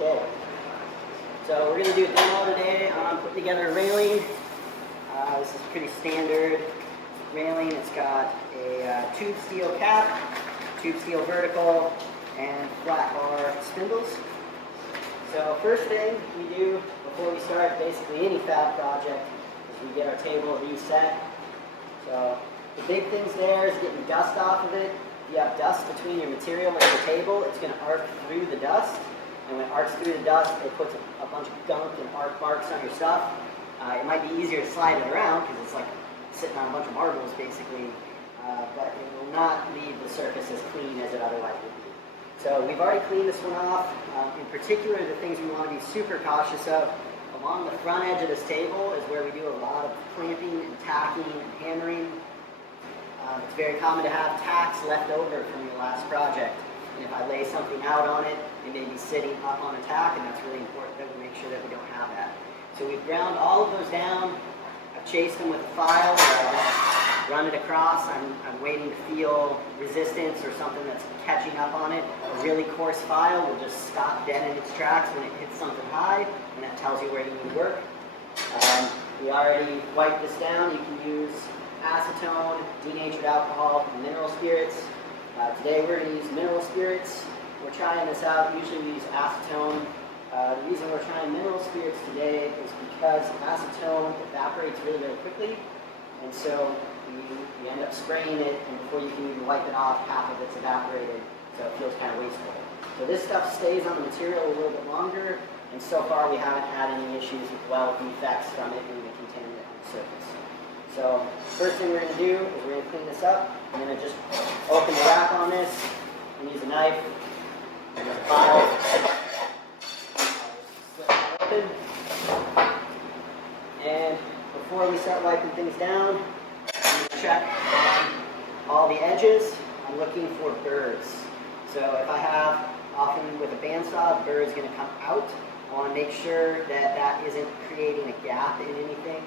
Okay, so we're going to do a demo today on putting together a railing. This is pretty standard railing. It's got a tube steel cap, tube steel vertical, and flat bar spindles. So first thing we do before we start basically any fab project is we get our table reset. So the big things there is getting dust off of it. If you have dust between your material and your table, it's going to arc through the dust. And when it arcs through the dust, it puts a bunch of gunk and arc marks on your stuff. It might be easier to slide it around because it's like sitting on a bunch of marbles basically, but it will not leave the surface as clean as it otherwise would be. So we've already cleaned this one off. In particular, the things we want to be super cautious of along the front edge of this table is where we do a lot of clamping and tacking and hammering. It's very common to have tacks left over from your last project. And if I lay something out on it, it may be sitting up on a tack, and that's really important that we make sure that we don't have that. So we've ground all of those down. I've chased them with a file where I run it across. I'm waiting to feel resistance or something that's catching up on it. A really coarse file will just stop dead in its tracks when it hits something high, and that tells you where you need to work. We already wiped this down. You can use acetone, denatured alcohol, and mineral spirits. Today we're going to use mineral spirits. We're trying this out. Usually we use acetone. The reason we're trying mineral spirits today is because acetone evaporates really, really quickly. And so you end up spraying it, and before you can even wipe it off, half of it's evaporated. So it feels kind of wasteful. So this stuff stays on the material a little bit longer. And so far we haven't had any issues with weld defects from it being a contaminant on the surface. So first thing we're going to do is we're going to clean this up. I'm going to just open the wrap on this and use a knife and use a file. Slip that open. And before we start wiping things down, I'm going to check on all the edges. I'm looking for burrs. So if I have, often with a bandsaw, burr is going to come out. I want to make sure that that isn't creating a gap in anything.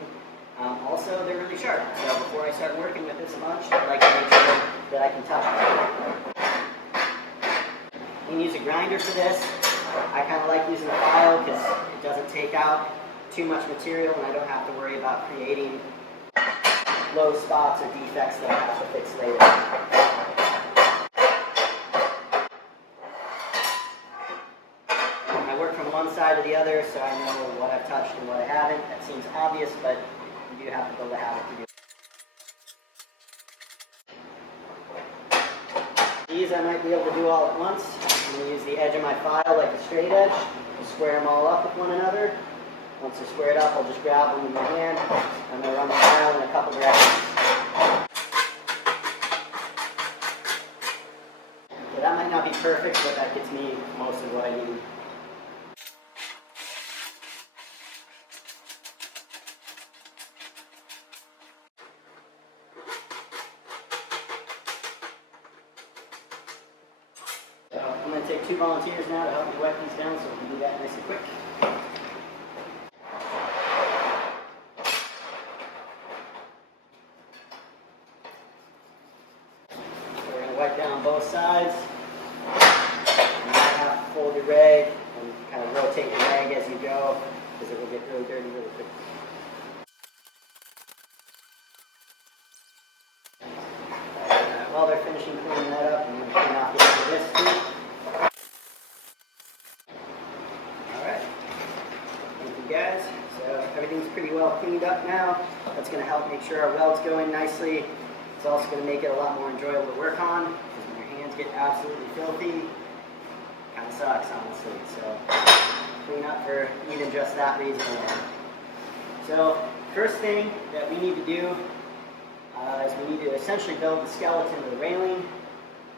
Also, they're really sharp, so before I start working with this a bunch, I'd like to make sure that I can touch it. You can use a grinder for this. I kind of like using a file because it doesn't take out too much material and I don't have to worry about creating low spots or defects that I have to fix later. I work from one side to the other, so I know what I've touched and what I haven't. That seems obvious, but you do have to build a habit to do it. These I might be able to do all at once. I'm going to use the edge of my file like a straight edge to square them all up with one another. Once they're squared up, I'll just grab them with my hand. I'm going to run the file in a couple directions. So that might not be perfect, but that gets me most of what I need. I'm going to take 2 volunteers now to help me wipe these down so we can do that nice and quick. So we're going to wipe down both sides. You might have to fold your rag and kind of rotate your rag as you go because it will get really dirty really quickly. While they're finishing cleaning that up, I'm going to clean off the edge of this too. Alright, thank you guys. So everything's pretty well cleaned up now. That's going to help make sure our weld's going nicely. It's also going to make it a lot more enjoyable to work on because when your hands get absolutely filthy, it kind of sucks honestly. So clean up for even just that reason alone. So first thing that we need to do is we need to essentially build the skeleton of the railing,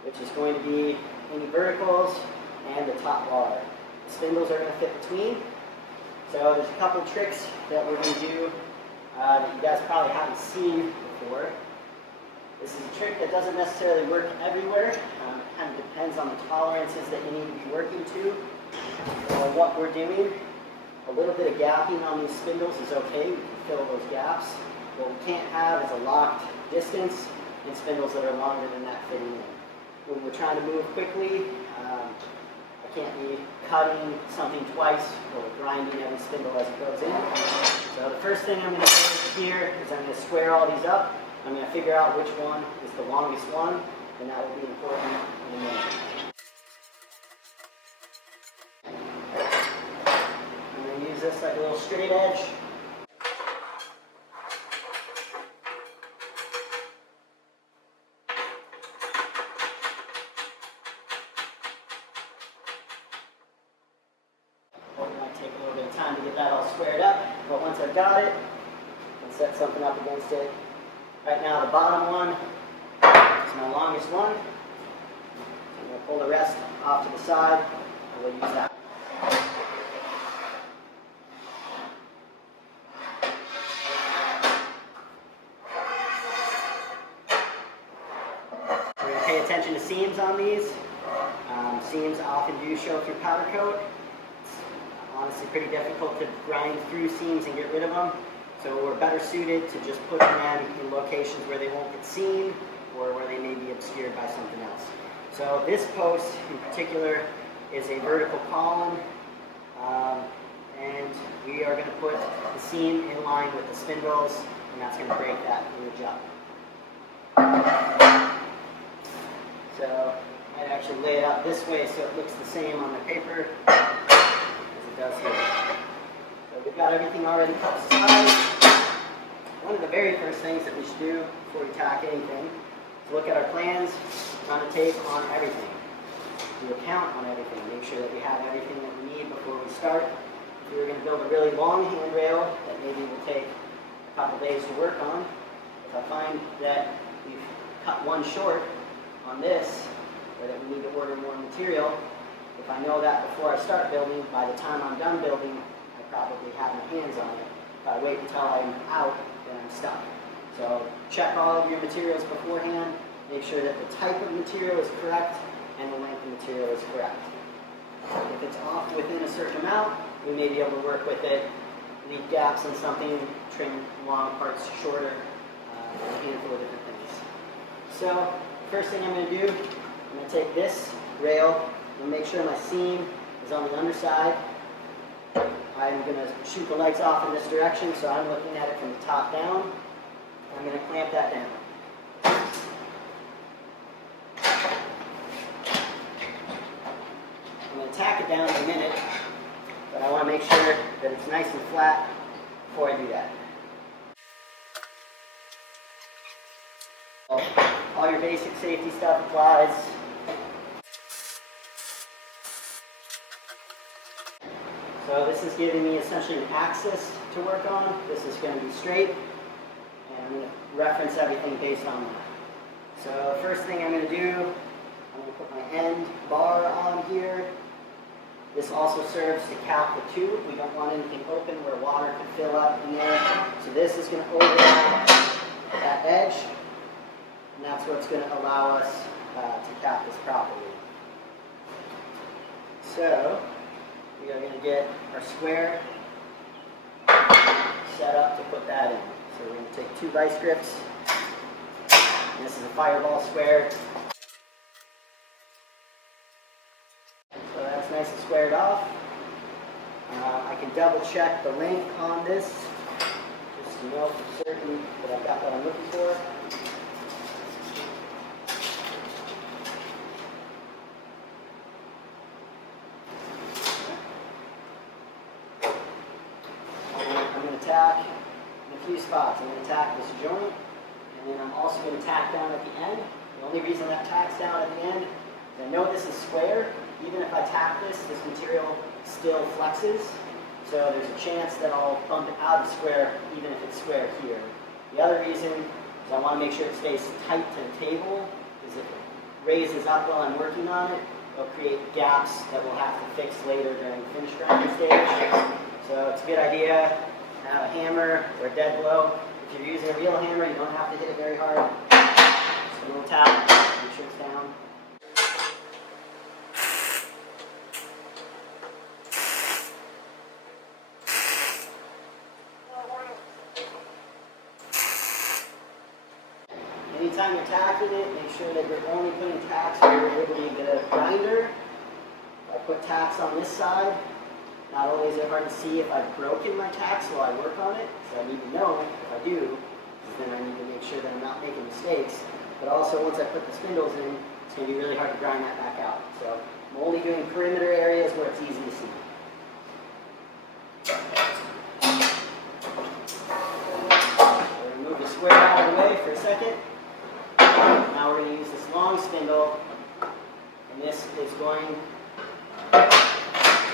which is going to be any verticals and the top bar. The spindles are going to fit between. So there's a couple tricks that we're going to do that you guys probably haven't seen before. This is a trick that doesn't necessarily work everywhere. It kind of depends on the tolerances that you need to be working to. What we're doing, a little bit of gapping on these spindles is okay. We can fill those gaps. What we can't have is a locked distance and spindles that are longer than that fitting in. When we're trying to move quickly, I can't be cutting something twice or grinding every spindle as it goes in. So the first thing I'm going to do here is I'm going to square all these up. I'm going to figure out which one is the longest one, and that will be important in a minute. I'm going to use this like a little straight edge. It might take a little bit of time to get that all squared up, but once I've got it, I can set something up against it. Right now the bottom one is my longest one. So I'm going to pull the rest off to the side, and we'll use that. We're going to pay attention to seams on these. Seams often do show through powder coat. It's honestly pretty difficult to grind through seams and get rid of them. So we're better suited to just putting them in locations where they won't get seen or where they may be obscured by something else. So this post in particular is a vertical column, and we are going to put the seam in line with the spindles, and that's going to break that ridge up. So I might actually lay it out this way so it looks the same on the paper as it does here. So we've got everything already cut aside. One of the very first things that we should do before we tack anything is look at our plans, run a tape on everything, do a count on everything, make sure that we have everything that we need before we start. If we were going to build a really long handrail that maybe will take a couple days to work on, if I find that we've cut one short on this, or that we need to order more material, if I know that before I start building, by the time I'm done building, I probably have my hands on it. If I wait until I'm out, then I'm stuck. So check all of your materials beforehand, make sure that the type of material is correct and the length of material is correct. If it's off within a certain amount, we may be able to work with it, leave gaps in something, trim long parts shorter, a handful of different things. So first thing I'm going to do, I'm going to take this rail and make sure my seam is on the underside. I'm going to shoot the legs off in this direction, so I'm looking at it from the top down. I'm going to clamp that down. I'm going to tack it down in a minute, but I want to make sure that it's nice and flat before I do that. So, all your basic safety stuff applies. So this is giving me essentially an axis to work on. This is going to be straight, and I'm going to reference everything based on that. So first thing I'm going to do, I'm going to put my end bar on here. This also serves to cap the tube. We don't want anything open where water could fill up in there. So this is going to overlap that edge, and that's what's going to allow us to cap this properly. So we are going to get our square set up to put that in. So we're going to take 2 vice grips. And this is a fireball square. So that's nice and squared off. I can double check the length on this, just to know for certain that I've got what I'm looking for. Tack in a few spots. I'm going to tack this joint, and then I'm also going to tack down at the end. The only reason that tacks down at the end is I know this is square. Even if I tack this material still flexes. So there's a chance that I'll bump it out of square even if it's square here. The other reason is I want to make sure it stays tight to the table, because if it raises up while I'm working on it, it'll create gaps that we'll have to fix later during the finish grinding stage. So it's a good idea to have a hammer or a dead blow. If you're using a real hammer, you don't have to hit it very hard. Just a little tap, make sure it's down. Anytime you're tacking it, make sure that you're only putting tacks where you're able to get a grinder. If I put tacks on this side. Not only is it hard to see if I've broken my tacks while I work on it, so I need to know if I do, then I need to make sure that I'm not making mistakes. But also once I put the spindles in, it's going to be really hard to grind that back out. So I'm only doing perimeter areas where it's easy to see. We're going to move the square out of the way for a second. Now we're going to use this long spindle, and this is going to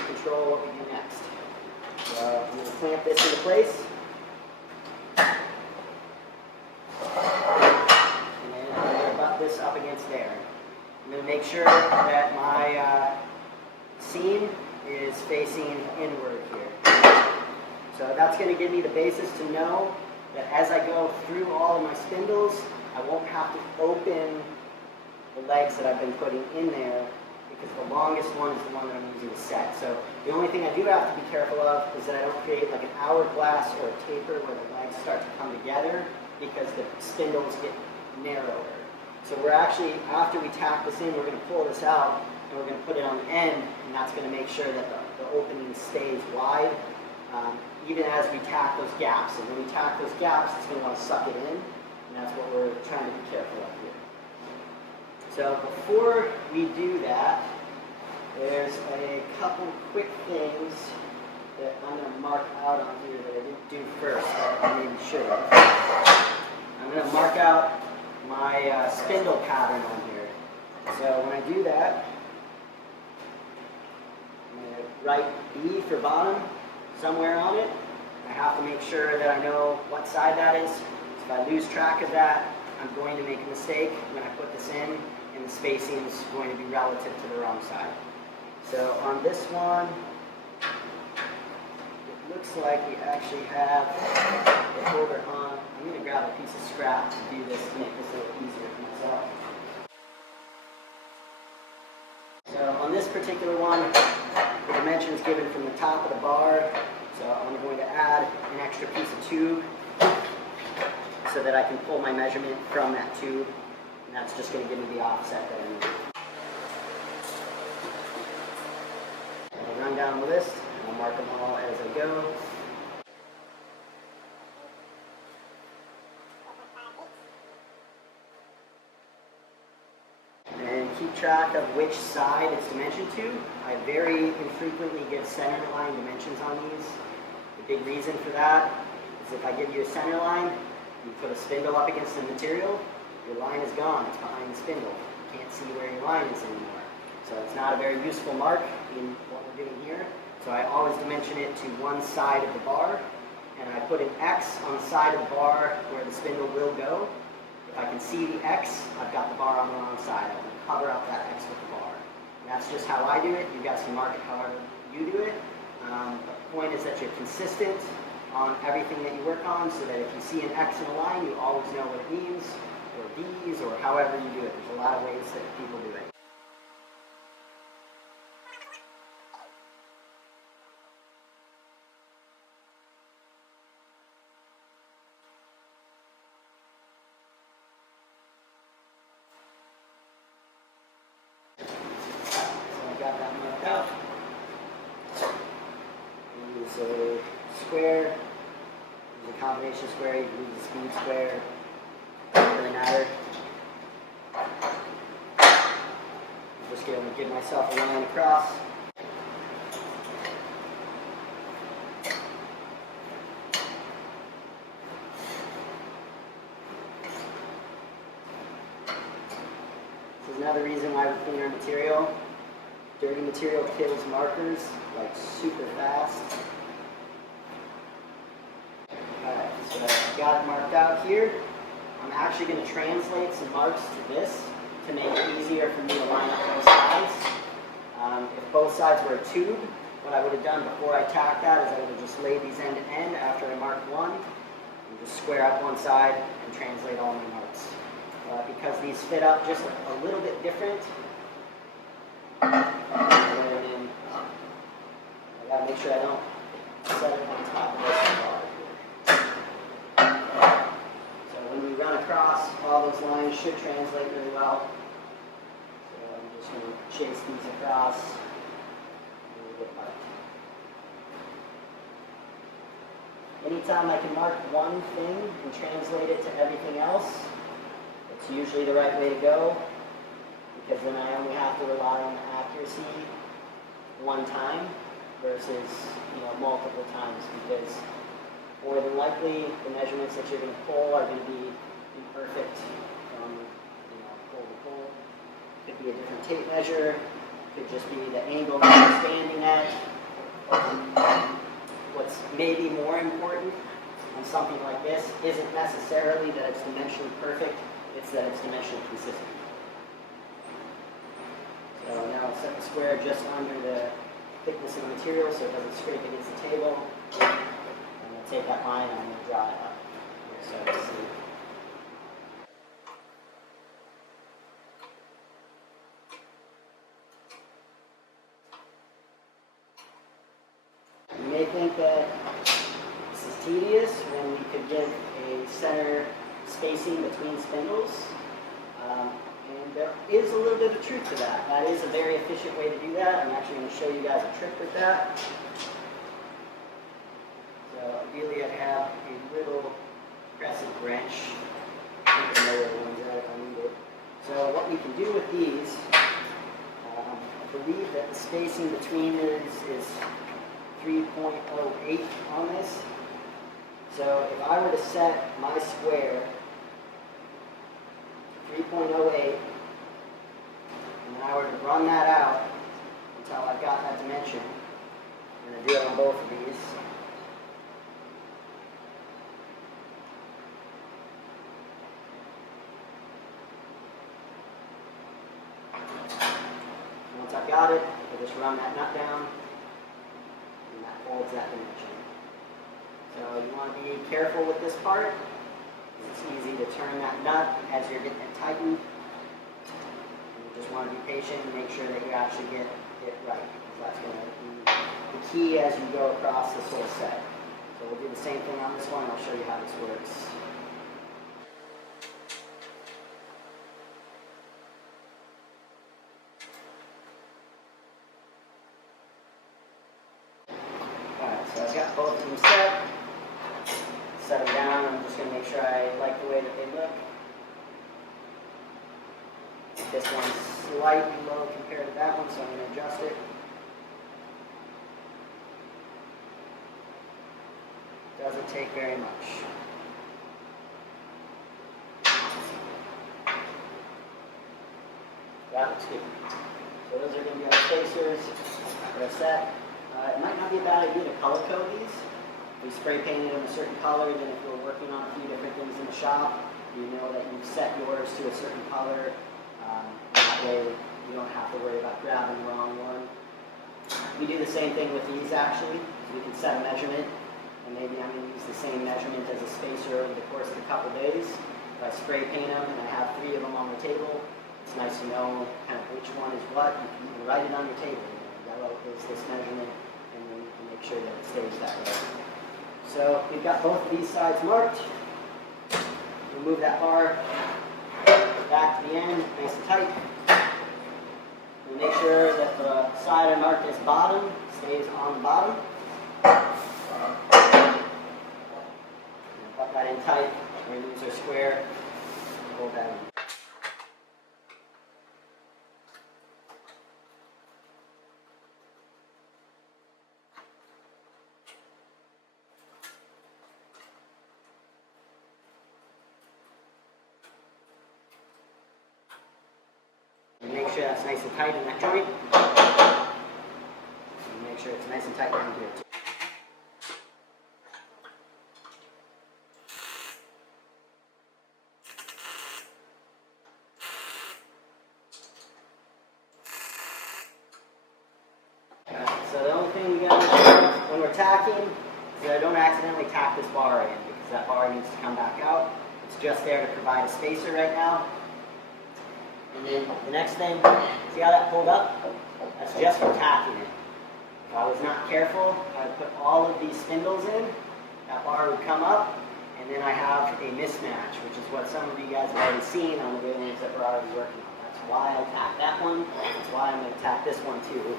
control what we do next. So I'm going to clamp this into place. And then I'm going to butt this up against there. I'm going to make sure that my seam is facing inward here. So that's going to give me the basis to know that as I go through all of my spindles, I won't have to open the legs that I've been putting in there, because the longest one is the one that I'm using to set. So the only thing I do have to be careful of is that I don't create like an hourglass or a taper where the legs start to come together, because the spindles get narrower. So we're actually, after we tack this in, we're going to pull this out and we're going to put it on the end, and that's going to make sure that the opening stays wide, even as we tack those gaps. And when we tack those gaps, it's going to want to suck it in, and that's what we're trying to be careful of here. So before we do that, there's a couple quick things that I'm going to mark out on here that I didn't do first, but I maybe should have. I'm going to mark out my spindle pattern on here. So when I do that, I'm going to write B for bottom somewhere on it. I have to make sure that I know what side that is. So if I lose track of that, I'm going to make a mistake when I put this in, and the spacing is going to be relative to the wrong side. So on this one, it looks like we actually have the holder on. I'm going to grab a piece of scrap to do this to make this a little easier for myself. So on this particular one, the dimensions given from the top of the bar. So I'm going to add an extra piece of tube so that I can pull my measurement from that tube, and that's just going to give me the offset that I need. I'll run down the list, and I'll mark them all as I go. And keep track of which side it's dimensioned to. I very infrequently give center line dimensions on these. The big reason for that is if I give you a center line, you put a spindle up against the material, your line is gone, it's behind the spindle. You can't see where your line is anymore. So it's not a very useful mark in what we're doing here. So I always dimension it to one side of the bar, and I put an X on the side of the bar where the spindle will go. If I can see the X, I've got the bar on the wrong side. I'm going to cover up that X with the bar. And that's just how I do it. You guys can mark it however you do it. The point is that you're consistent on everything that you work on, so that if you see an X in a line, you always know what it means, or B's, or however you do it. There's a lot of ways that people do it. Got that marked out. Use a square, use a combination square, you can use a speed square, doesn't really matter. I'm just going to give myself a line across. This is another reason why we clean our material. Dirty material kills markers like super fast. Alright, so I've got it marked out here. I'm actually going to translate some marks to this to make it easier for me to line up both sides. If both sides were a tube, what I would have done before I tacked that is I would have just laid these end to end after I marked one, and just square up one side and translate all my marks. Because these fit up just a little bit different, I gotta make sure I don't set it on top of this bar. So when we run across, all those lines should translate really well. So I'm just going to chase these across. Anytime I can mark one thing and translate it to everything else, it's usually the right way to go, because then I only have to rely on the accuracy one time versus multiple times, because more than likely the measurements that you're going to pull are going to be imperfect from pole to pole. Could be a different tape measure, could just be the angle that you're standing at. What's maybe more important on something like this isn't necessarily that it's dimensionally perfect, it's that it's dimensionally consistent. So now I'll set the square just under the thickness of the material so it doesn't scrape against the table. I'm going to take that line and I'm going to draw it up here so I can see. You may think that this is tedious when we could give a center spacing between spindles. And there is a little bit of truth to that. That is a very efficient way to do that. I'm actually going to show you guys a trick with that. So ideally I'd have a little crescent wrench. I think I know where the one's at if I need it. So what we can do with these, I believe that the spacing between is 3.08 on this. So if I were to set my square 3.08, and then I were to run that out until I've got that dimension, I'm going to do it on both of these. Once I've got it, I just run that nut down, and that holds that dimension. So you want to be careful with this part. It's easy to turn that nut as you're getting it tightened. And you just want to be patient and make sure that you actually get it right, because that's going to be the key as you go across this whole set. So we'll do the same thing on this one, and I'll show you how this works. Alright, so I've got both of them set. Set them down. I'm just going to make sure I like the way that they look. This one's slightly low compared to that one, so I'm going to adjust it. Doesn't take very much. That looks good. So those are going to be our spacers for a set. It might not be a bad idea to color code these. If we spray painted them a certain color, then if we're working on a few different things in the shop, you know that you've set yours to a certain color. That way you don't have to worry about grabbing the wrong one. We do the same thing with these actually. We can set a measurement, and maybe I'm going to use the same measurement as a spacer over the course of a couple days. If I spray paint them and I have 3 of them on the table, it's nice to know kind of which one is what. You can even write it on your table. Yellow is this measurement, and then you can make sure that it stays that way. So we've got both of these sides marked. We'll move that bar back to the end, nice and tight. We'll make sure that the side I marked as bottom stays on the bottom. Put that in tight. We're going to use our square to hold that in. Make sure that's nice and tight in that joint. And make sure it's nice and tight down here too. So the only thing we got to make sure when we're tacking is that I don't accidentally tack this bar in, because that bar needs to come back out. It's just there to provide a spacer right now. And then the next thing, see how that pulled up? That's just for tacking it. If I was not careful, I would put all of these spindles in, that bar would come up, and then I have a mismatch, which is what some of you guys have already seen on the railings that we're already working on. That's why I tacked that one. That's why I'm going to tack this one too.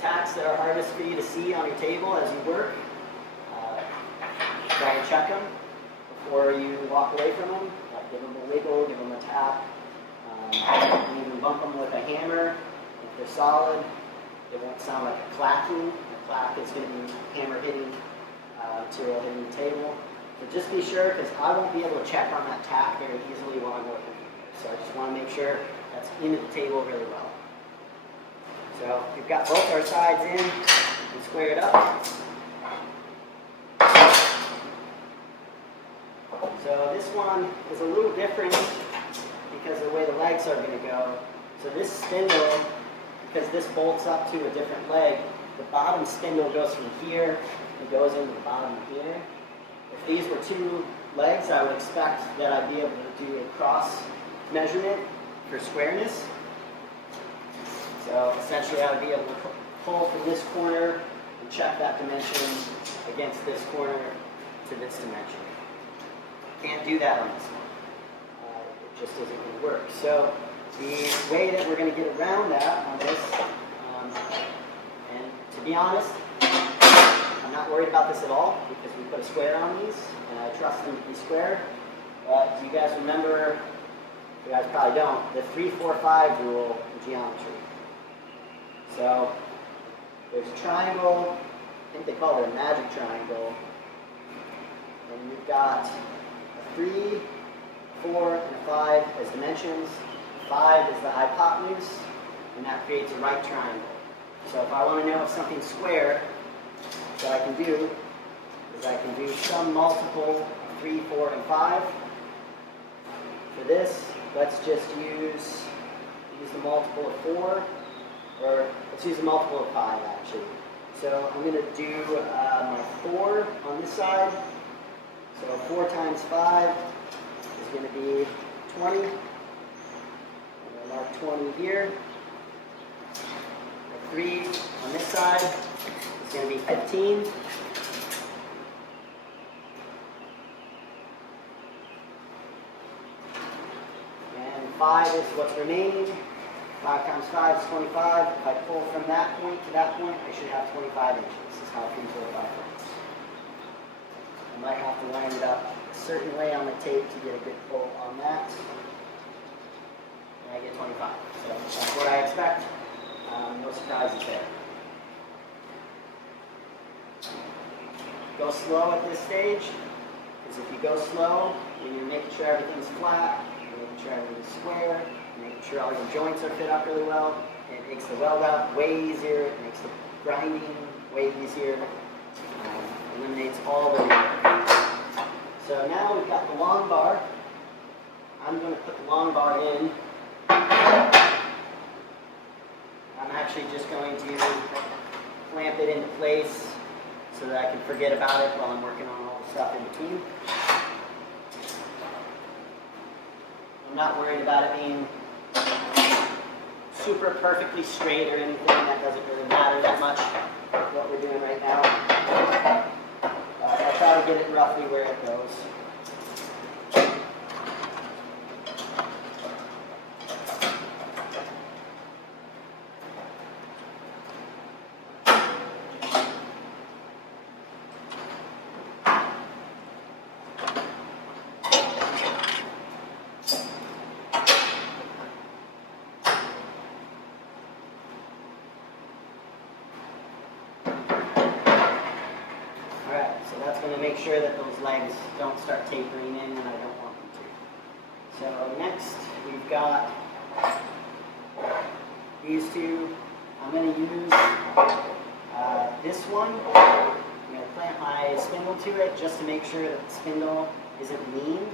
tacks that are hardest for you to see on your table as you work, try to check them before you walk away from them. Like give them a wiggle, give them a tap. You can even bump them with a hammer. If they're solid, it won't sound like a clacking. A clack is going to be hammer hitting material hitting the table. So just be sure, because I won't be able to check on that tack very easily while I'm working here. So I just want to make sure that's into the table really well. So we've got both our sides in and squared up. So this one is a little different because of the way the legs are going to go. So this spindle, because this bolts up to a different leg, the bottom spindle goes from here and goes into the bottom here. If these were two legs, I would expect that I'd be able to do a cross measurement for squareness. So essentially I would be able to pull from this corner and check that dimension against this corner to this dimension. Can't do that on this one. It just isn't going to work. So the way that we're going to get around that on this, and to be honest, I'm not worried about this at all because we put a square on these and I trust them to be square. But do you guys remember, you guys probably don't, the 3-4-5 rule in geometry. So there's a triangle, I think they call it a magic triangle, and you've got a 3, 4, and a 5 as dimensions. 5 is the hypotenuse, and that creates a right triangle. So if I want to know if something's square, what I can do is I can do some multiple of 3, 4, and 5. For this, let's just use the multiple of 4, or let's use a multiple of 5 actually. So I'm going to do my 4 on this side. So 4 times 5 is going to be 20. And I'll mark 20 here. The 3 on this side is going to be 15. And 5 is what's remaining. 5 times 5 is 25. If I pull from that point to that point, I should have 25 inches. This is how 3, 4, 5 works. I might have to line it up a certain way on the tape to get a good pull on that. And I get 25. So that's what I expect. No surprises there. Go slow at this stage, because if you go slow, then you're making sure everything's flat, you're making sure everything's square, making sure all your joints are fit up really well. It makes the weld out way easier. It makes the grinding way easier. Eliminates all the work. So now we've got the long bar. I'm going to put the long bar in. I'm actually just going to clamp it into place so that I can forget about it while I'm working on all the stuff in between. I'm not worried about it being super perfectly straight or anything. That doesn't really matter that much with what we're doing right now. I'll try to get it roughly where it goes. So that's going to make sure that those legs don't start tapering in, and I don't want them to. So next, we've got these two. I'm going to use this one. I'm going to clamp my spindle to it just to make sure that the spindle isn't lean.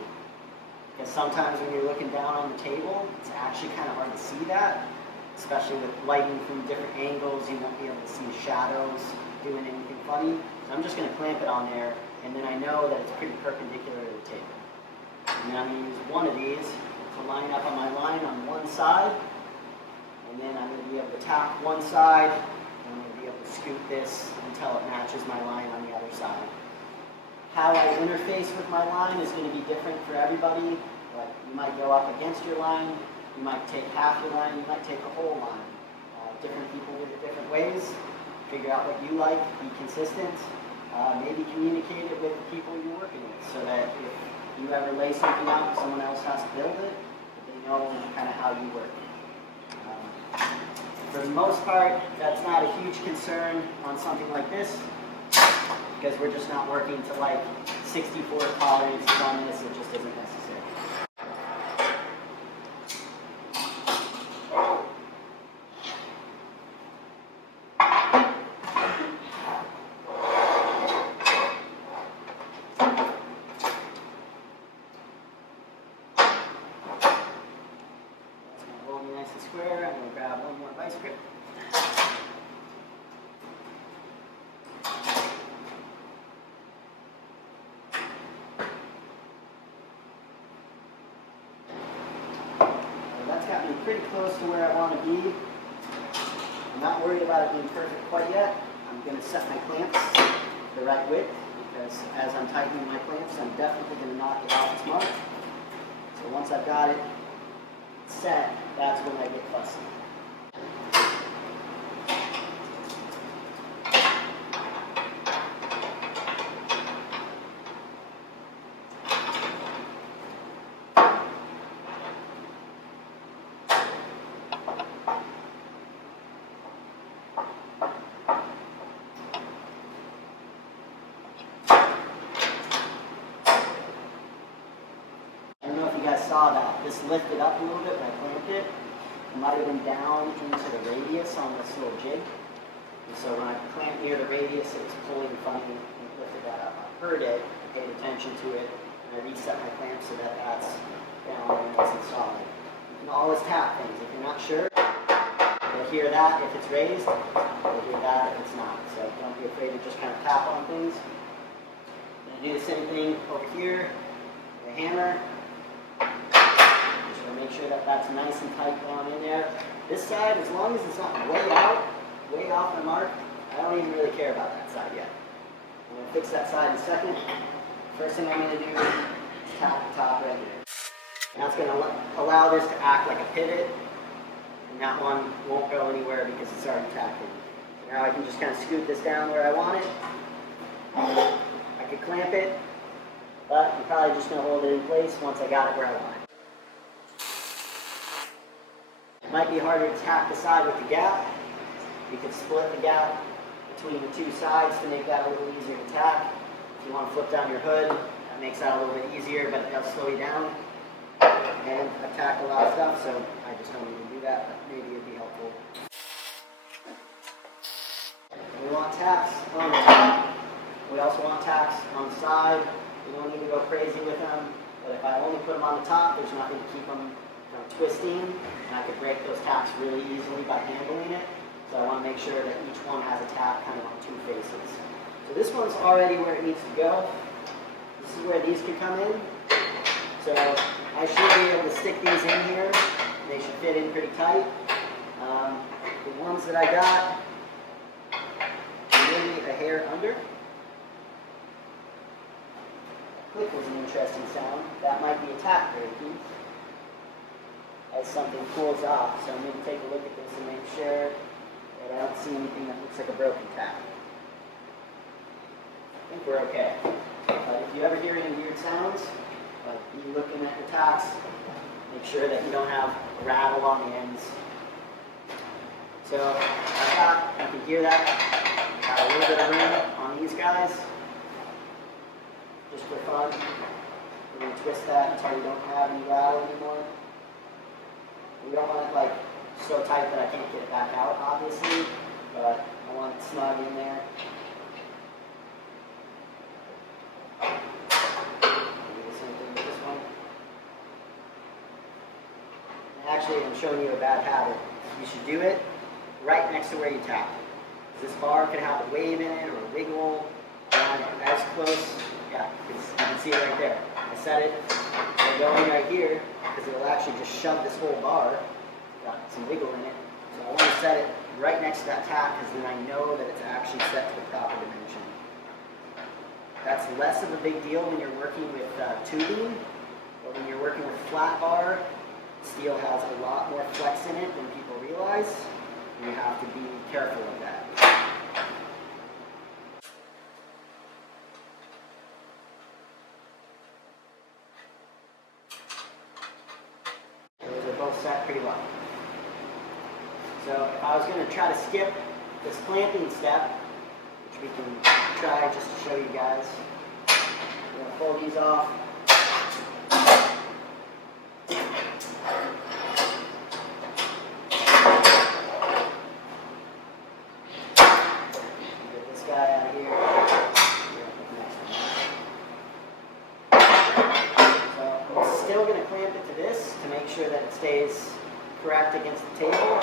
Because sometimes when you're looking down on the table, it's actually kind of hard to see that. Especially with lighting from different angles, you won't be able to see shadows doing anything funny. So I'm just going to clamp it on there, and then I know that it's pretty perpendicular to the table. And then I'm going to use one of these to line up on my line on one side, and then I'm going to be able to tack one side, and I'm going to be able to scoot this until it matches my line on the other side. How I interface with my line is going to be different for everybody. Like you might go up against your line, you might take half your line, you might take a whole line. Different people do it different ways. Figure out what you like, be consistent, maybe communicate it with the people you're working with so that if you ever lay something out and someone else has to build it, they know kind of how you work. For the most part, that's not a huge concern on something like this because we're just not working to like 64 tolerances on this. It just isn't necessary. Nice and square. I'm going to grab one more vice grip. That's got me pretty close to where I want to be. I'm not worried about it being perfect quite yet. I'm going to set my clamps the right width because as I'm tightening my clamps, I'm definitely going to knock it off its mark. So once I've got it set, that's when I get fussy. I don't know if you guys saw that. This lifted up a little bit when I clamped it. It might have been down into the radius on this little jig. And so when I clamped near the radius, it was pulling funny and lifted that up. I heard it, I paid attention to it, and I reset my clamp so that that's down and nice and solid. You can always tap things. If you're not sure, you'll hear that if it's raised, you'll hear that if it's not. So don't be afraid to just kind of tap on things. I'm going to do the same thing over here with a hammer. Make sure that that's nice and tight down in there. This side, as long as it's not way out, way off the mark, I don't even really care about that side yet. I'm going to fix that side in a second. First thing I'm going to do is tap the top right here. And that's going to allow this to act like a pivot, and that one won't go anywhere because it's already tapped in. So now I can just kind of scoot this down where I want it. I could clamp it, but I'm probably just going to hold it in place once I got it where I want it. It might be harder to tack the side with the gap. You could split the gap between the two sides to make that a little easier to tack. If you want to flip down your hood, that makes that a little bit easier, but it does slow you down. And I've tacked a lot of stuff, so I just don't even do that, but maybe it'd be helpful. We want tacks on the top. We also want tacks on the side. We don't need to go crazy with them, but if I only put them on the top, there's nothing to keep them twisting, and I could break those tacks really easily by handling it. So I want to make sure that each one has a tack kind of on two faces. So this one's already where it needs to go. This is where these could come in. So I should be able to stick these in here. They should fit in pretty tight. The ones that I got, maybe a hair under. Click was an interesting sound. That might be a tack breaking as something pulls off. So I'm going to take a look at this and make sure that I don't see anything that looks like a broken tack. I think we're okay. If you ever hear any weird sounds, like you looking at your tacks, make sure that you don't have a rattle on the ends. So you can hear that. Got a little bit of room on these guys, just for fun. We're going to twist that until you don't have any rattle anymore. We don't want it like so tight that I can't get it back out, obviously, but I want it snug in there. Do the same thing with this one. And actually, I'm showing you a bad habit. You should do it right next to where you tap. This bar could have a wave in it or a wiggle around it. As close, yeah, you can see it right there. I set it, it'll go in right here, because it'll actually just shove this whole bar. It's got some wiggle in it. So I want to set it right next to that tack, because then I know that it's actually set to the proper dimension. That's less of a big deal when you're working with tubing, but when you're working with flat bar, steel has a lot more flex in it than people realize, and you have to be careful of that. set pretty well. So if I was going to try to skip this clamping step, which we can try just to show you guys, we're going to pull these off. Get this guy out of here. So I'm still going to clamp it to this to make sure that it stays correct against the table.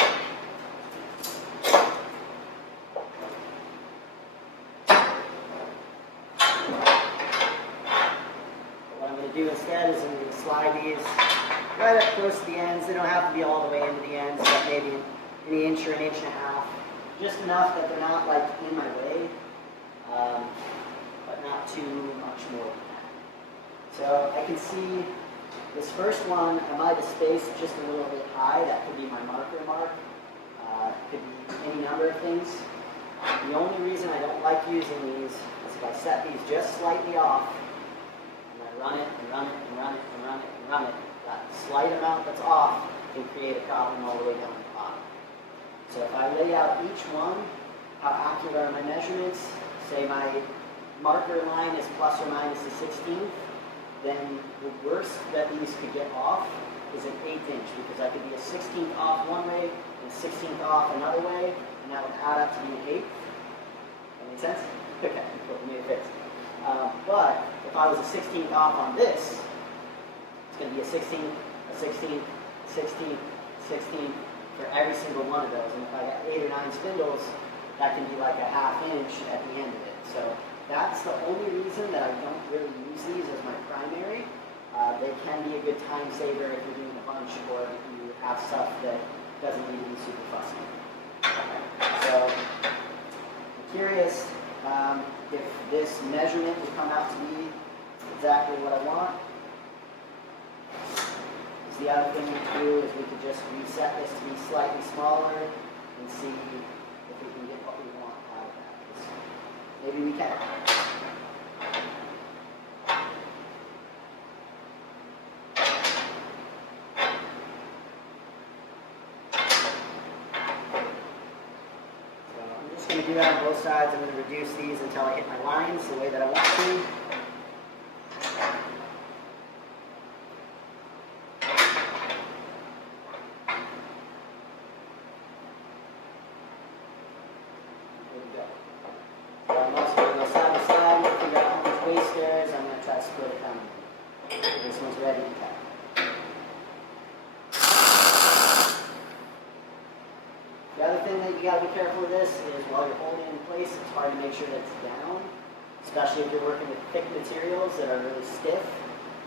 Do instead is I'm going to slide these right up close to the ends. They don't have to be all the way into the ends, but maybe an inch or an inch and a half. Just enough that they're not like in my way, but not too much more than that. So I can see this first one, I might have spaced just a little bit high. That could be my marker mark. Could be any number of things. The only reason I don't like using these is if I set these just slightly off, run it and run it and run it and run it and run it. That slight amount that's off can create a problem all the way down the bottom. So if I lay out each one, how accurate are my measurements? Say my marker line is plus or minus a 16th, then the worst that these could get off is an 1/8 inch, because I could be a 16th off one way and a 16th off another way, and that would add up to be an 1/8. That make sense? Okay, cool, maybe it fits. But if I was a 16th off on this, it's going to be a 16th, a 16th, 16th, 16th for every single one of those. And if I got 8 or 9 spindles, that can be like a 1/2 inch at the end of it. So that's the only reason that I don't really use these as my primary. They can be a good time saver if you're doing a bunch or if you have stuff that doesn't need to be super fussy. So I'm curious if this measurement would come out to be exactly what I want. The other thing we could do is we could just reset this to be slightly smaller and see if we can get what we want out of that. Maybe we can. I'm going to do that on both sides. I'm going to reduce these until I hit my lines the way that I want to. There we go. So I'm also going to go side to side, figure out how much waste there is. I'm going to try to split it down. This one's ready to cut. The other thing that you got to be careful with this is while you're holding it in place, it's hard to make sure that it's down, especially if you're working with thick materials that are really stiff.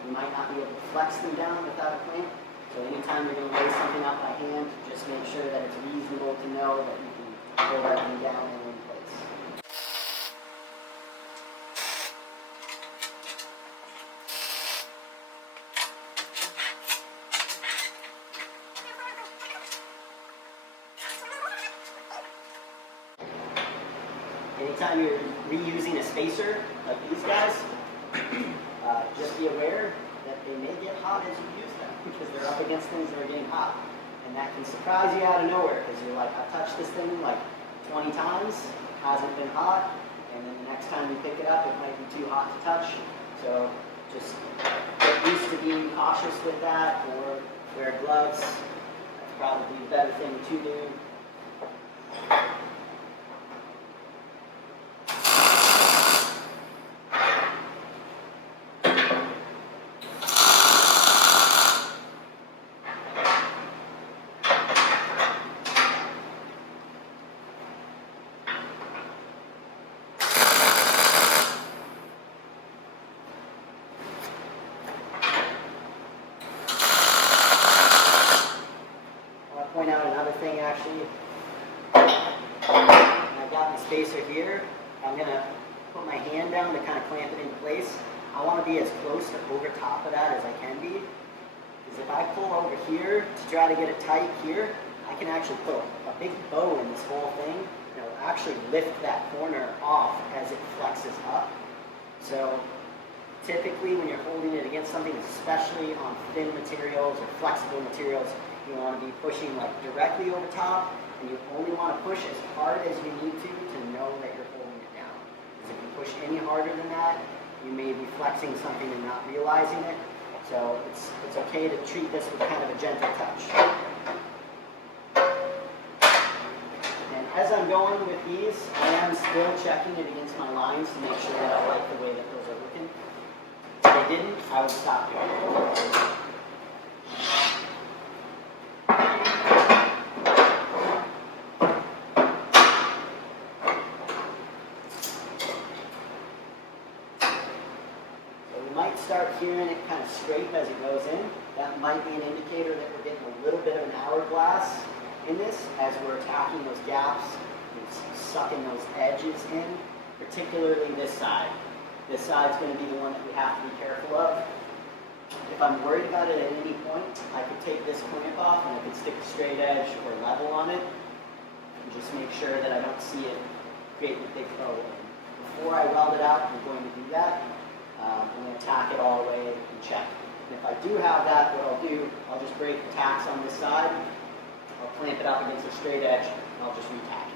You might not be able to flex them down without a clamp. So anytime you're going to lay something out by hand, just make sure that it's reasonable to know that you can hold everything down and in place. Anytime you're reusing a spacer like these guys, just be aware that they may get hot as you use them because they're up against things that are getting hot. And that can surprise you out of nowhere because you're like, I've touched this thing like 20 times, hasn't been hot, and then the next time you pick it up, it might be too hot to touch. So just get used to being cautious with that, or wear gloves. That's probably the better thing to do. Point out another thing actually. I've got the spacer here. I'm going to put my hand down to kind of clamp it into place. I want to be as close to over top of that as I can be. Because if I pull over here to try to get it tight here, I can actually put a big bow in this whole thing. And it'll actually lift that corner off as it flexes up. So typically when you're holding it against something, especially on thin materials or flexible materials, You want to be pushing like directly over top, and you only want to push as hard as you need to know that you're holding it down. Because if you push any harder than that, you may be flexing something and not realizing it. So it's okay to treat this with kind of a gentle touch. And as I'm going with these, I am still checking it against my lines to make sure that I like the way that those are looking. If I didn't, I would stop doing it. Start hearing it kind of scrape as it goes in. That might be an indicator that we're getting a little bit of an hourglass in this as we're attacking those gaps and sucking those edges in, particularly this side. This side's going to be the one that we have to be careful of. If I'm worried about it at any point, I could take this clamp off and I could stick a straight edge or level on it and just make sure that I don't see it create a big hole. Before I weld it out, I'm going to do that. I'm going to tack it all the way and check. And if I do have that, what I'll do, I'll just break the tacks on this side. I'll clamp it up against a straight edge, and I'll just re-tack it.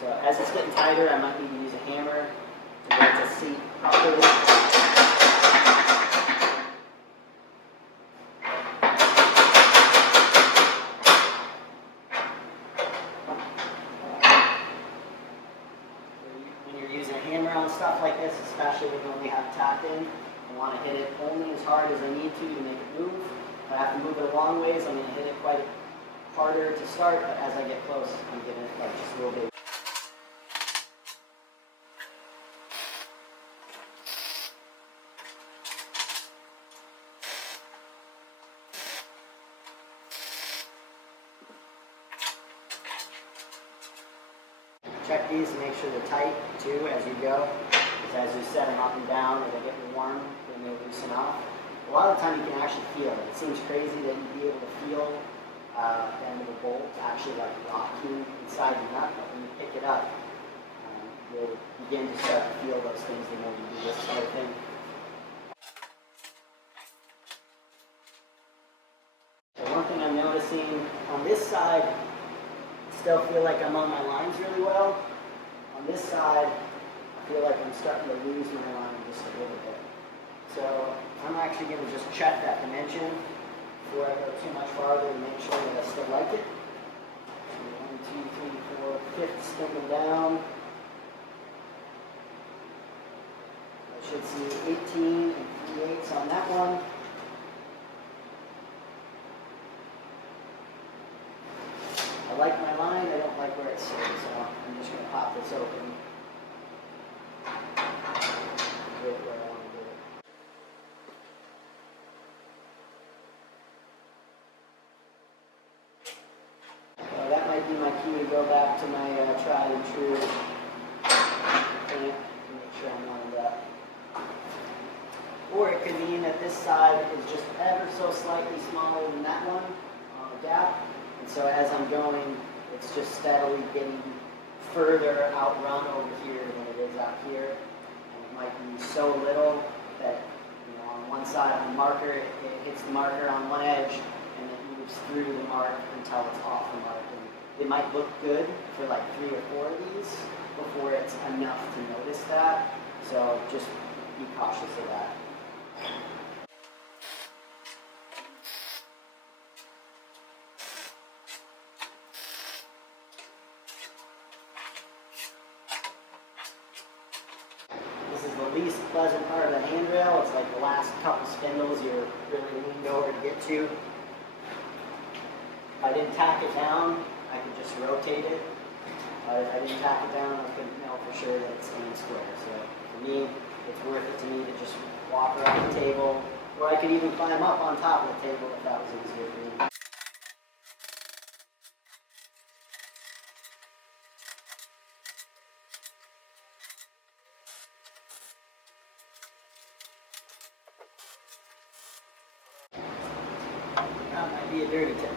So as it's getting tighter, I might need to use a hammer to get it to seat properly. Stuff like this, especially when you only have it tacked in, I want to hit it only as hard as I need to make it move. If I have to move it a long ways, I'm going to hit it quite harder to start, but as I get close, I'm giving it like just a little bit. Check these and make sure they're tight too as you go. Because as you set them up and down, as they get warm, then they loosen off. A lot of the time you can actually feel it. It seems crazy that you'd be able to feel the end of a bolt actually like lock you inside the nut, but when you pick it up, you'll begin to start to feel those things the more you do this sort of thing. So one thing I'm noticing on this side, still feel like I'm on my lines really well. On this side, I feel like I'm starting to lose my line just a little bit. So I'm actually going to just check that dimension before I go too much farther and make sure that I still like it. So 1, 2, 3, 4, fifth spindle down. I should see 18 and 3/8 on that one. I like my line, I don't like where it's sitting, so I'm just going to pop this open. Do it where I want to do it. That might be my cue to go back to my tried and true clamp to make sure I'm lined up. Or it could mean that this side is just ever so slightly smaller than that one on the gap. And so as I'm going, it's just steadily getting further outrun over here than it is out here. And it might be so little that, on one side on the marker, it hits the marker on one edge, and it moves through the mark until it's off the mark. And it might look good for like 3 or 4 of these before it's enough to notice that. So just be cautious of that. Least pleasant part of the handrail. It's like the last couple spindles you're really leaned over to get to. If I didn't tack it down, I could just rotate it. If I didn't tack it down, I couldn't know for sure that it's staying square. So for me, it's worth it to me to just walk around the table, or I could even climb up on top of the table if that was easier for me. That might be a dirty tip.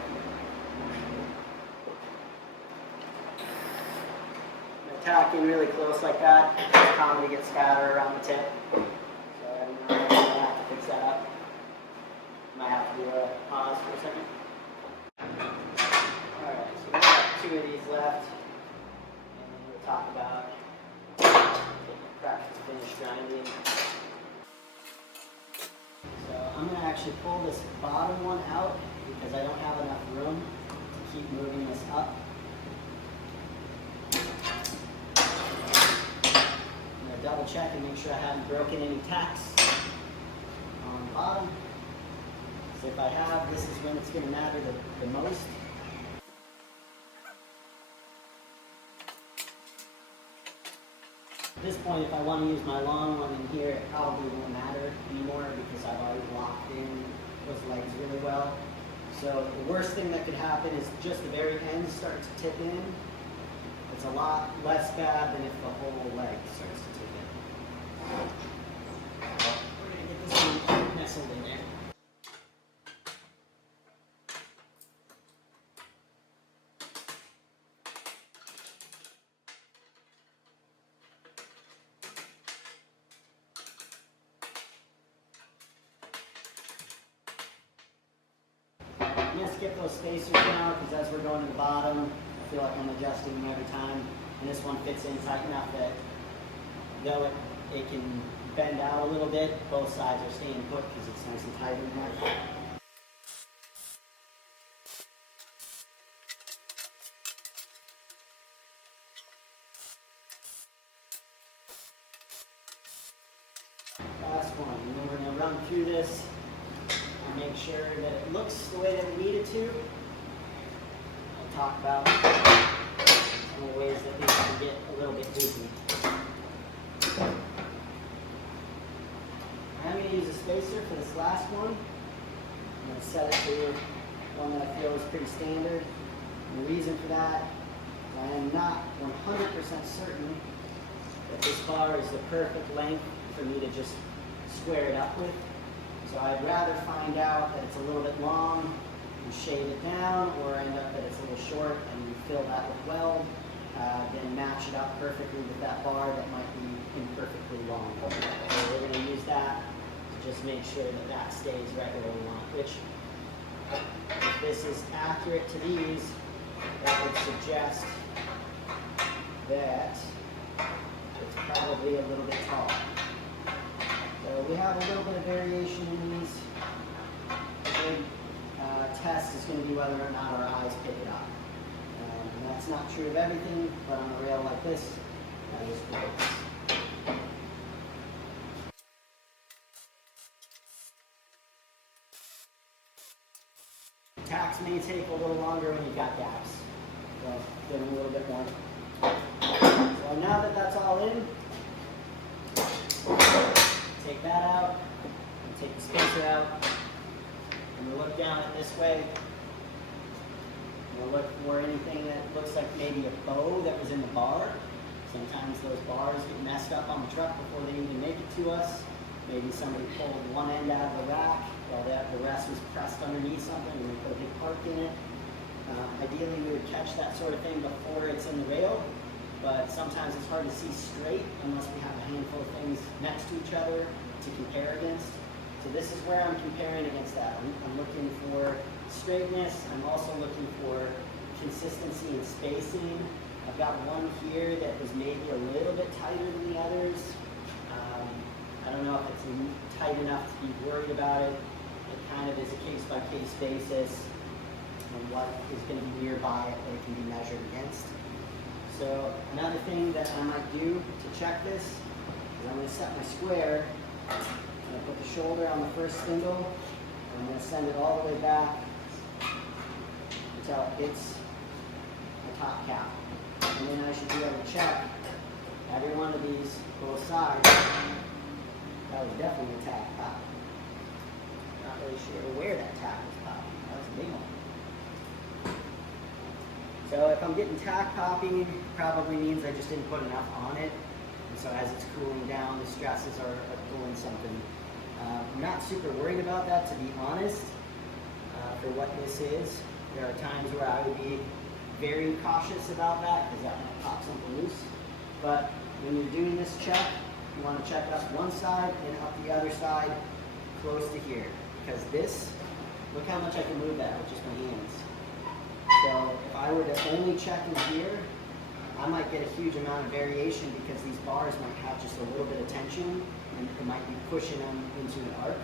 Tack in really close like that, it's common to get spatter around the tip. So I don't know. I'm going to actually pull this bottom one out because I don't have enough room to keep moving this up. I'm going to double check and make sure I haven't broken any tacks on the bottom. So if I have, this is when it's going to matter the most. At this point, if I want to use my long one in here, it probably won't matter anymore because I've already locked in those legs really well. So the worst thing that could happen is just the very ends start to tip in. It's a lot less bad than if the whole leg starts to tip in. We're going to get this one nestled in there. I'm going to skip those spacers now because as we're going to the bottom, I feel like I'm adjusting them every time. And this one fits in tight enough that though it can bend out a little bit, both sides are staying put because it's nice and tight in there. Last one, and then we're going to run through this and make sure that it looks the way that we need it to. I'll talk about some of the ways that things can get a little bit busy. I'm going to use a spacer for this last one. I'm going to set it to one that I feel is pretty standard. And the reason for that is I am not 100% certain that this bar is the perfect length for me to just square it up with. So I'd rather find out that it's a little bit long and shave it down, or end up that it's a little short and you fill that with weld, then match it up perfectly with that bar that might be imperfectly long. So we're going to use that to just make sure that that stays right where we want, which if this is accurate to these, that would suggest that it's probably a little bit tall. So we have a little bit of variation in these. The big test is going to be whether or not our eyes pick it up. And that's not true of everything, but on a rail like this, that is the case. Tacks may take a little longer when you've got gaps. So give them a little bit more. So now that that's all in, take that out, and take the spacer out, and we'll look down it this way. We'll look for anything that looks like maybe a bow that was in the bar. Sometimes those bars get messed up on the truck before they even make it to us. Maybe somebody pulled one end out of the rack while the rest was pressed underneath something and we put a big part in it. Ideally we would catch that sort of thing before it's in the rail, but sometimes it's hard to see straight unless we have a handful of things next to each other to compare against. So this is where I'm comparing against that. I'm looking for straightness. I'm also looking for consistency and spacing. I've got one here that was maybe a little bit tighter than the others. I don't know if it's tight enough to be worried about it. It kind of is a case-by-case basis on what is going to be nearby that it can be measured against. So another thing that I might do to check this is I'm going to set my square. I'm going to put the shoulder on the first spindle, and I'm going to send it all the way back until it hits the top cap. And then I should be able to check every one of these both sides. That was definitely a tack pop. Not really sure where that tack was popping. That was a big one. So if I'm getting tack popping, probably means I just didn't put enough on it. And so as it's cooling down, the stresses are pulling something. I'm not super worried about that, to be honest, for what this is. There are times where I would be very cautious about that because that might pop something loose. But when you're doing this check, you want to check up one side and up the other side close to here. Because this, look how much I can move that with just my hands. So if I were to only check in here, I might get a huge amount of variation because these bars might have just a little bit of tension and it might be pushing them into an arc.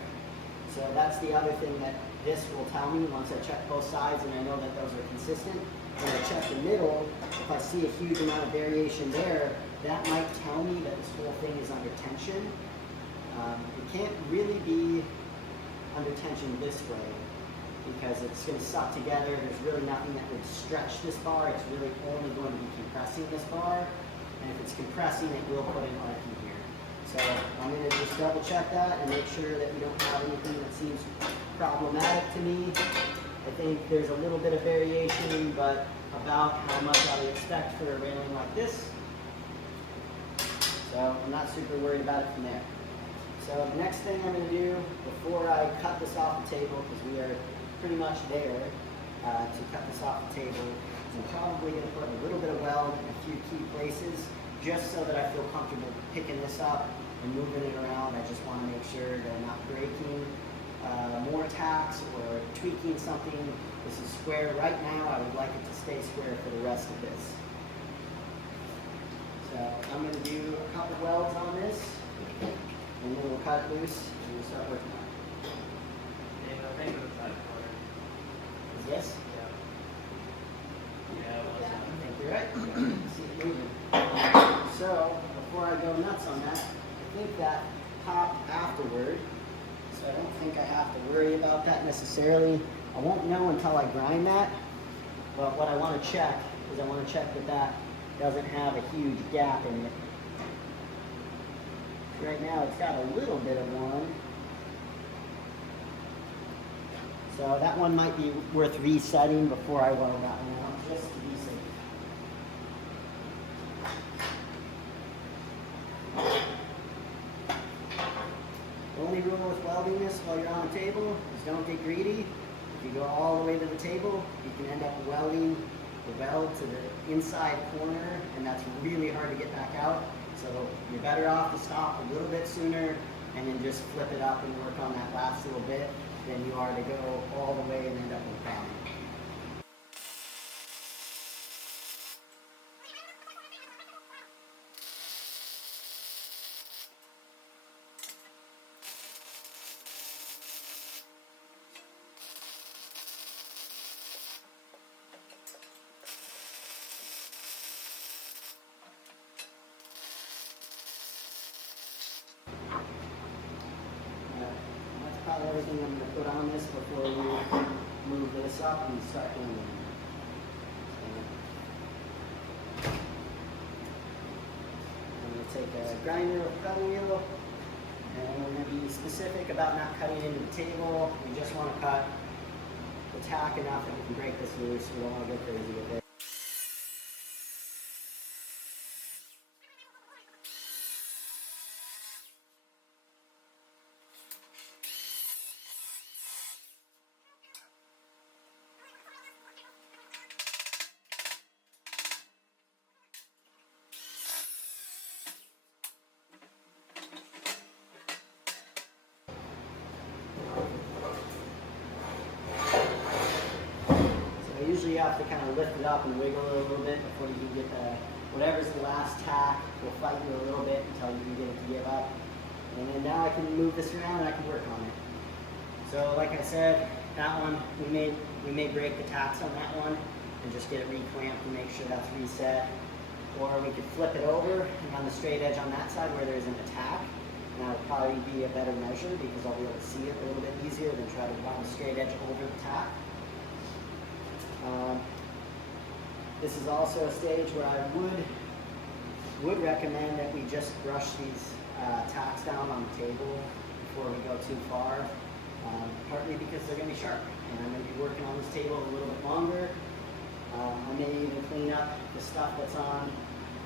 So that's the other thing that this will tell me once I check both sides and I know that those are consistent. When I check the middle, if I see a huge amount of variation there, that might tell me that this whole thing is under tension. It can't really be under tension this way because it's going to suck together. There's really nothing that would stretch this bar. It's really only going to be compressing this bar. And if it's compressing, it will put an arc in here. So I'm going to just double check that and make sure that we don't have anything that seems problematic to me. I think there's a little bit of variation, but about how much I would expect for a railing like this. So I'm not super worried about it from there. So the next thing I'm going to do before I cut this off the table, because we are pretty much there to cut this off the table, is I'm probably going to put a little bit of weld in a few key places just so that I feel comfortable picking this up and moving it around. I just want to make sure that I'm not breaking more tacks or tweaking something. This is square right now. I would like it to stay square for the rest of this. So I'm going to do a couple welds on this, and then we'll cut it loose and we'll start working on it. Yeah, I think it was that corner. Is this? Yeah. Yeah, it was. I think you're right. See it moving. So before I go nuts on that, I think that popped afterward. So I don't think I have to worry about that necessarily. I won't know until I grind that. But what I want to check is I want to check that that doesn't have a huge gap in it. Right now it's got a little bit of one. So that one might be worth resetting before I weld that one out, just to be safe. The only rule with welding this while you're on the table is don't get greedy. If you go all the way to the table, you can end up welding the weld to the inside corner, and that's really hard to get back out. So you're better off to stop a little bit sooner and then just flip it up and work on that last little bit than you are to go all the way and end up with a problem. That's probably everything I'm going to put on this before we move this up and start doing it. I'm going to take a grinder with a cutting wheel, and we're going to be specific about not cutting into the table. We just want to cut the tack enough that we can break this loose. We don't want to go crazy with it. Usually you have to kind of lift it up and wiggle it a little bit before you can get whatever's the last tack will fight you a little bit until you can get it to give up. And then now I can move this around and I can work on it. So like I said, that one, we may break the tacks on that one and just get it reclamped and make sure that's reset. Or we could flip it over and run the straight edge on that side where there isn't a tack. And that would probably be a better measure because I'll be able to see it a little bit easier than try to run the straight edge over the tack. This is also a stage where I would recommend that we just brush these tacks down on the table before we go too far, partly because they're going to be sharp and I'm going to be working on this table a little bit longer. I may even clean up the stuff that's on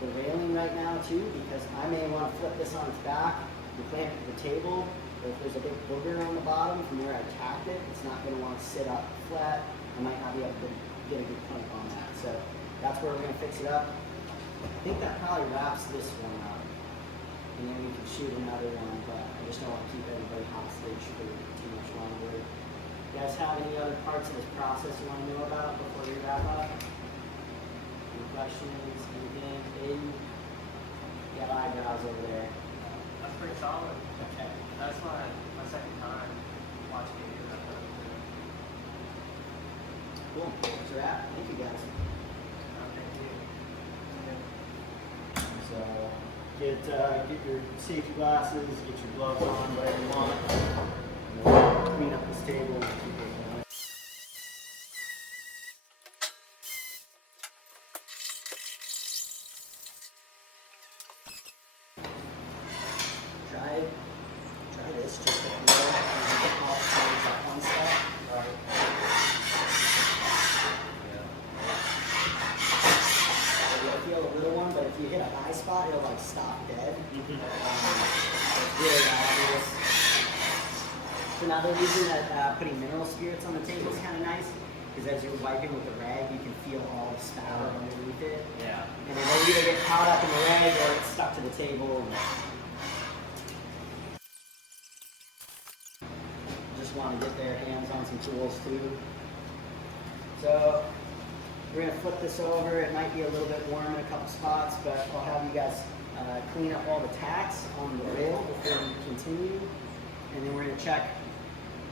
the railing right now too, because I may want to flip this on its back and clamp it to the table, but if there's a big booger on the bottom from where I tacked it, it's not going to want to sit up flat. I might not be able to get a good clamp on that. So that's where we're going to fix it up. I think that probably wraps this one up. And then we can shoot another one, but I just don't want to keep everybody hostage for too much longer. You guys have any other parts of this process you want to know about before we wrap up? Any questions? Anything? Aiden? You got eyebrows over there. That's pretty solid. Okay. That's my second time watching Cool. Thanks for that. Thank you guys. Thank you. So get your safety glasses, get your gloves on, whatever you want. And we'll clean up this table and keep it going. Try this just to feel and get all that fun stuff. You'll feel a little one, but if you hit a high spot, it'll like stop dead. It's really obvious. So another reason that putting mineral spirits on the table is kind of nice, because as you're wiping with the rag, you can feel all the spatter underneath it. Yeah. And it'll either get caught up in the rag or it's stuck to the table. Just want to get their hands on some tools too. So we're going to flip this over. It might be a little bit warm in a couple spots, but I'll have you guys clean up all the tacks on the rail before we continue. And then we're going to check,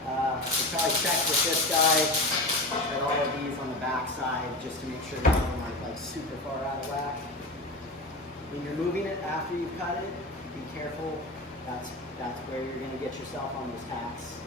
we'll probably check with this guy at all of these on the back side just to make sure none of them are like super far out of whack. When you're moving it after you've cut it, be careful. That's where you're going to get yourself on those tacks.